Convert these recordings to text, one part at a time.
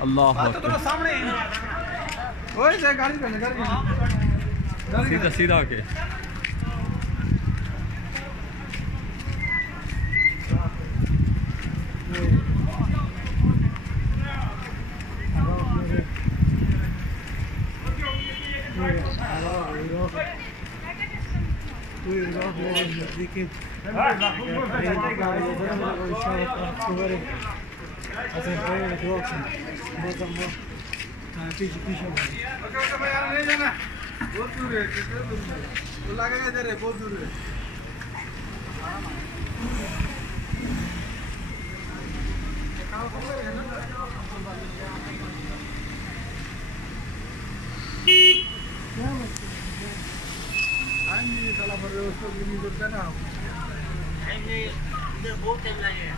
अल्लाह सामने सीधा सीधा आके बहुत दूर है, तो लगेगा इधर है, बहुत दूर है। साला पर उसको भी नहीं करता ना। इधर बहुत टाइम लगेगा।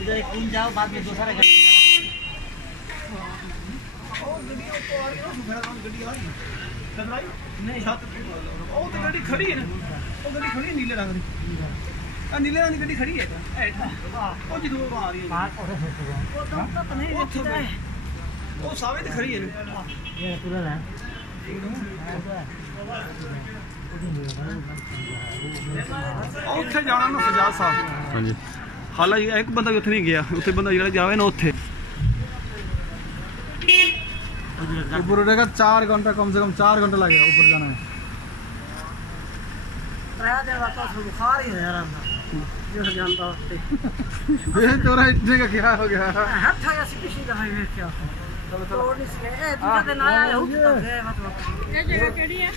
इधर एक घूम जाओ, बाद में दूसरा गाड़ी नहीं तो गड्डी खड़ी है ना, वो गड्डी खड़ी है नीले रंग की, नीले रंग की गड्डी खड़ी है वो जिधर वो आ रही है वो सावे तो खड़ी है ना ये पूरा है उत्थे जाना ना सजाद साहब। हाँ जी हालांकि एक बंदा उत्थे नहीं गया, उत्थे बंदा जिहड़ा जावे ना उत्थे ऊपर उठेगा 4 घंटा, कम से कम 4 घंटा लगेगा ऊपर जाना है। बुखार ही है यार जो जानता ये तोरा इतने का क्या हो गया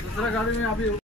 दूसरा गाड़ी में अभी